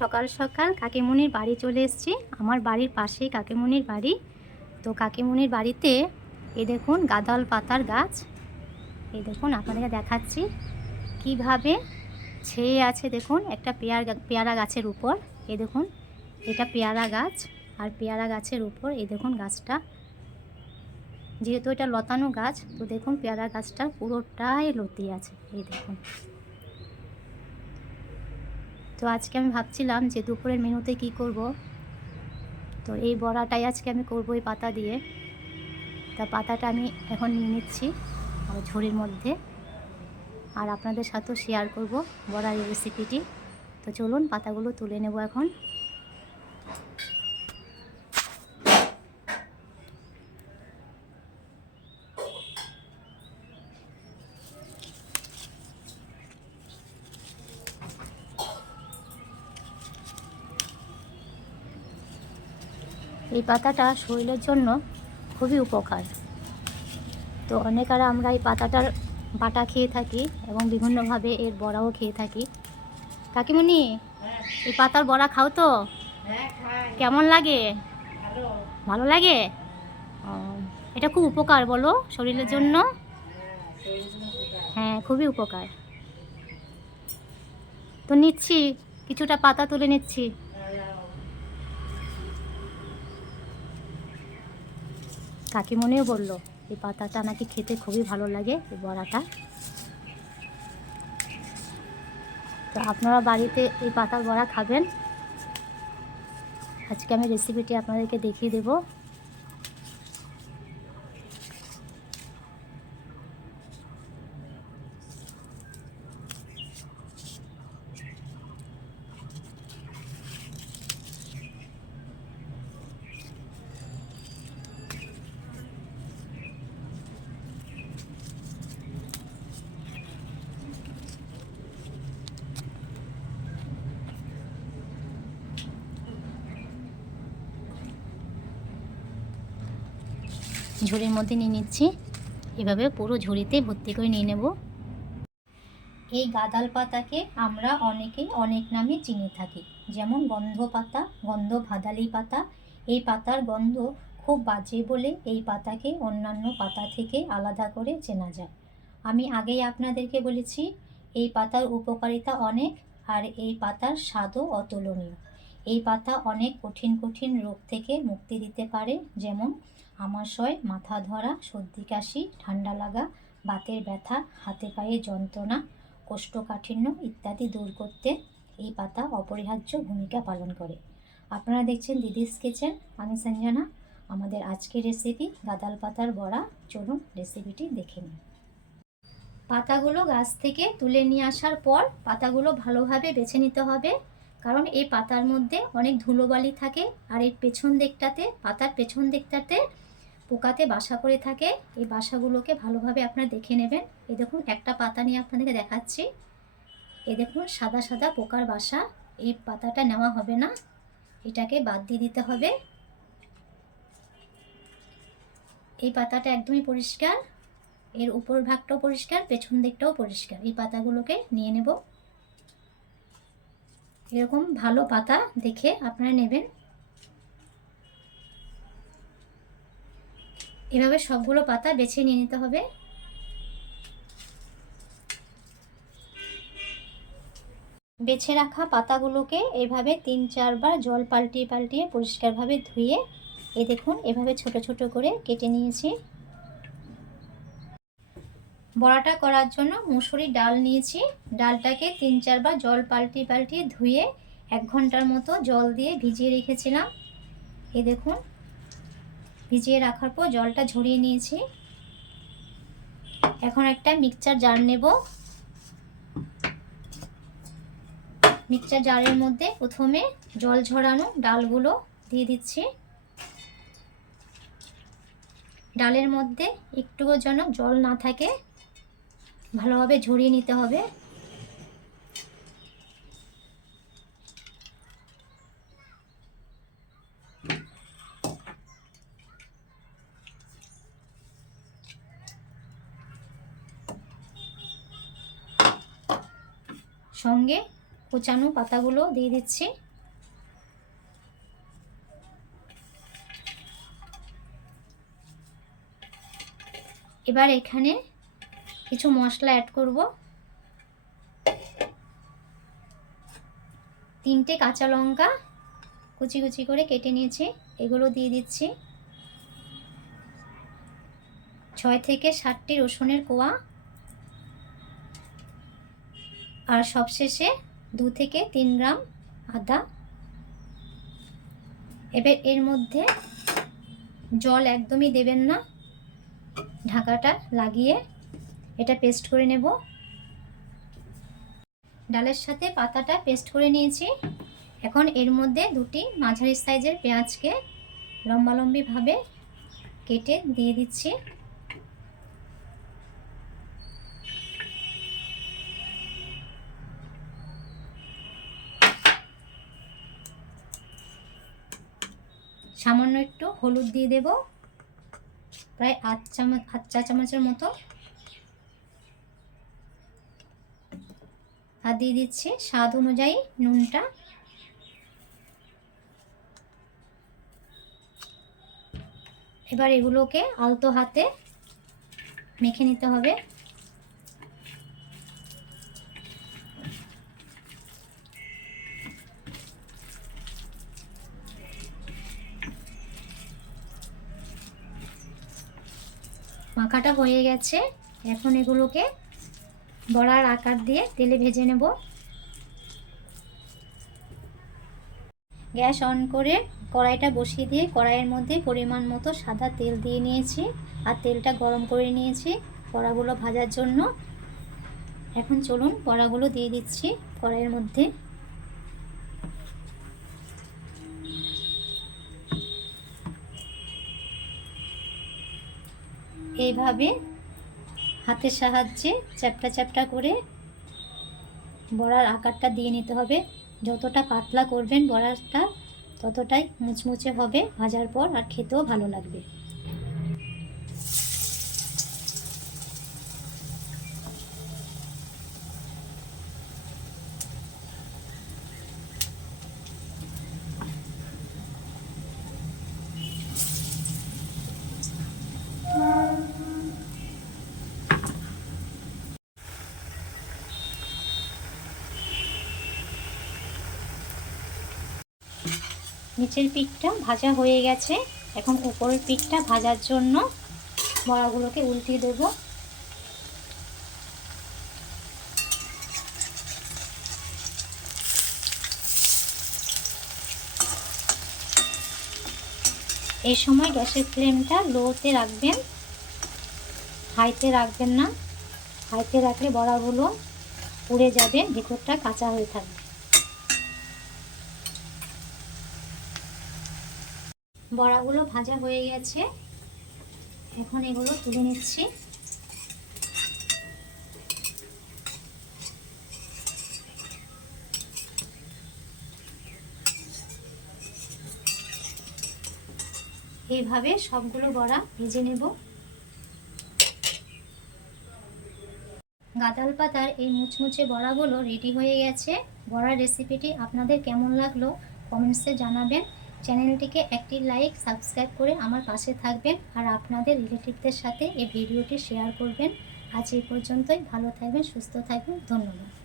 সকাল সকাল কাকিমুনির বাড়ি চলে এসেছি। আমার বাড়ির পাশেই কাকিমুনির বাড়ি। তো কাকিমুনির বাড়িতে এই দেখুন গাঁদাল পাতার গাছ। এই দেখুন আপনাদেরকে দেখাচ্ছি কিভাবে ছেয়ে আছে। দেখুন একটা পেয়ারা গাছের উপর। এই দেখুন এটা পেয়ারা গাছ, আর পেয়ারা গাছের উপর এই দেখুন গাছটা, যেহেতু এটা লতানো গাছ, তো দেখুন পেয়ারা গাছটা পুরোটাই লতি আছে। এই দেখুন। তো আজকে আমি ভাবছিলাম যে দুপুরের মেনুতে কি করব। তো এই বড়াটাই আজকে আমি করবো এই পাতা দিয়ে। তা পাতাটা আমি এখন নিয়ে নিচ্ছি ঝুড়ির মধ্যে, আর আপনাদের সাথেও শেয়ার করব বড়ার এই রেসিপিটি। তো চলুন পাতাগুলো তুলে নেব এখন। এই পাতাটা শরীরের জন্য খুবই উপকার। তো অনেকেরা আমরা এই পাতাটার বাটা খেয়ে থাকি এবং বিভিন্নভাবে এর বড়াও খেয়ে থাকি। কাকিমুনি, এই পাতার বড়া খাও তো? কেমন লাগে? ভালো লাগে। এটা খুব উপকার বলো শরীরের জন্য। হ্যাঁ, খুবই উপকার। তো নিচ্ছি, কিছুটা পাতা তুলে নিচ্ছি। কাকিমনিও বলল এই পাতাটা নাকি খেতে খুবই ভালো লাগে, এই বড়াটা। তো আপনারা বাড়িতে এই পাতার বড়া খাবেন। আজকে আমি রেসিপিটি আপনাদেরকে দেখিয়ে দেব। ঝুড়ির মধ্যে নিয়ে নিচ্ছি। এভাবে পুরো ঝুড়িতে ভর্তি করে নিয়ে নেব। এই গাঁদাল পাতাকে আমরা অনেকেই অনেক নামে চিনে থাকি, যেমন গন্ধ পাতা, গন্ধ ভাদালি পাতা। এই পাতার গন্ধ খুব বাজে বলে এই পাতাকে অন্যান্য পাতা থেকে আলাদা করে চেনা যায়। আমি আগেই আপনাদেরকে বলেছি এই পাতার উপকারিতা অনেক, আর এই পাতার স্বাদও অতুলনীয়। এই পাতা অনেক কঠিন কঠিন রোগ থেকে মুক্তি দিতে পারে, যেমন আমাশয়, মাথা ধরা, সর্দি কাশি, ঠান্ডা লাগা, বাতের ব্যথা, হাতে পায়ে যন্ত্রণা, কোষ্ঠকাঠিন্য ইত্যাদি দূর করতে এই পাতা অপরিহার্য ভূমিকা পালন করে। আপনারা দেখছেন দিদিস কিচেন, আমি সঞ্জনা। আমাদের আজকের রেসিপি গাঁদাল পাতার বড়া। চলুন রেসিপিটি দেখে নিন। পাতাগুলো গাছ থেকে তুলে নিয়ে আসার পর পাতাগুলো ভালোভাবে বেছে নিতে হবে, কারণ এই পাতার মধ্যে অনেক ধুলোবালি থাকে, আর এই পেছন দিকটাতে, পাতার পেছন দিকটাতে পোকাতে বাসা করে থাকে। এই বাসাগুলোকে ভালোভাবে আপনারা দেখে নেবেন। এই দেখুন একটা পাতা নিয়ে আপনাদেরকে দেখাচ্ছি। এই দেখুন সাদা সাদা পোকার বাসা। এই পাতাটা নেওয়া হবে না, এটাকে বাদ দিয়ে দিতে হবে। এই পাতাটা একদমই পরিষ্কার, এর উপর ভাগটাও পরিষ্কার, পেছন দিকটাও পরিষ্কার। এই পাতাগুলোকে নিয়ে নেব। এরকম ভালো পাতা দেখে আপনারা নেবেন। এভাবে সবগুলো পাতা বেছে নিয়ে নিতে হবে। বেছে রাখা পাতাগুলোকে এইভাবে 3-4 বার জল পাল্টিয়ে পাল্টিয়ে পরিষ্কারভাবে ধুয়ে এই দেখুন এভাবে ছোট ছোট করে কেটে নিয়েছি। বড়াটা করার জন্য মুসুরির ডাল নিয়েছি। ডালটাকে 3-4 বার জল পাল্টিয়ে পাল্টিয়ে ধুয়ে 1 ঘন্টার মতো জল দিয়ে ভিজিয়ে রেখেছিলাম। এই দেখুন ভিজিয়ে রাখার পর জলটা ঝরিয়ে নিয়েছি। এখন একটা মিক্সচার জার নেব। মিক্সচার জারের মধ্যে প্রথমে জল ঝরানো ডালগুলো দিয়ে দিচ্ছি। ডালের মধ্যে একটুও যেন জল না থাকে, ভালোভাবে ঝরিয়ে নিতে হবে। সঙ্গে কোচানো পাতাগুলো দিয়ে দিচ্ছি। এবার এখানে কিছু মশলা অ্যাড করব। 3টে কাঁচা লঙ্কা কুচি কুচি করে কেটে নিয়েছি, এগুলো দিয়ে দিচ্ছি। 6 থেকে 7টি রসুনের কোয়া, আর সবশেষে 2 থেকে 3 গ্রাম আদা। এবার এর মধ্যে জল একদমই দেবেন না, ঢাকাটা লাগিয়ে এটা পেস্ট করে নেব। ডালের সাথে পাতাটা পেস্ট করে নিয়েছি। এখন এর মধ্যে 2টি মাঝারি সাইজের পেঁয়াজকে লম্বালম্বিভাবে কেটে দিয়ে দিচ্ছি। সামান্য একটু হলুদ দিয়ে দেব, প্রায় 8 চা চামচের মতো। আর দিয়ে দিচ্ছি স্বাদ অনুযায়ী নুনটা। এবার এগুলোকে আলতো হাতে মেখে নিতে হবে। মাখাটা হয়ে গেছে, এখন এগুলোকে বড়ার আকার দিয়ে তেলে ভেজে নেব। গ্যাস অন করে কড়াইটা বসিয়ে দিয়ে কড়াইয়ের মধ্যে পরিমাণ মতো সাদা তেল দিয়ে নিয়েছি, আর তেলটা গরম করে নিয়েছি বড়াগুলো ভাজার জন্য। এখন চলুন বড়াগুলো দিয়ে দিচ্ছি কড়াইয়ের মধ্যে। এইভাবে হাতের সাহায্যে চ্যাপটা চ্যাপটা করে বড়ার আকারটা দিয়ে নিতে হবে। যতটা পাতলা করবেন বড়াটা ততটাই মুচমুচে হবে ভাজার পর, আর খেতেও ভালো লাগবে। নিচের পিঠটা ভাজা হয়ে গেছে, এখন উপরের পিঠটা ভাজার জন্য বড়াগুলোকে উল্টিয়ে দেব। এই সময় গ্যাসের ফ্লেমটা লোতে রাখবেন, হাইতে রাখবেন না। হাইতে রাখলে বড়াগুলো পুড়ে যাবে, ভেতরটা কাঁচা হয়ে থাকবে। বড়াগুলো ভাজা হয়ে গেছে, এখন এগুলো তুলে নিচ্ছি। এইভাবে সবগুলো বড়া ভেজে নেব। গাঁদাল পাতার এই মুচমুচে বড়াগুলো রেডি হয়ে গেছে। বড়ার রেসিপিটি আপনাদের কেমন লাগলো কমেন্টসে জানাবেন। চ্যানেলটিকে একটি লাইক সাবস্ক্রাইব করে আমার পাশে থাকবেন, আর আপনাদের রিলেটিভদের সাথে এই ভিডিওটি শেয়ার করবেন। আজ এই পর্যন্তই। ভালো থাকবেন, সুস্থ থাকবেন, ধন্যবাদ।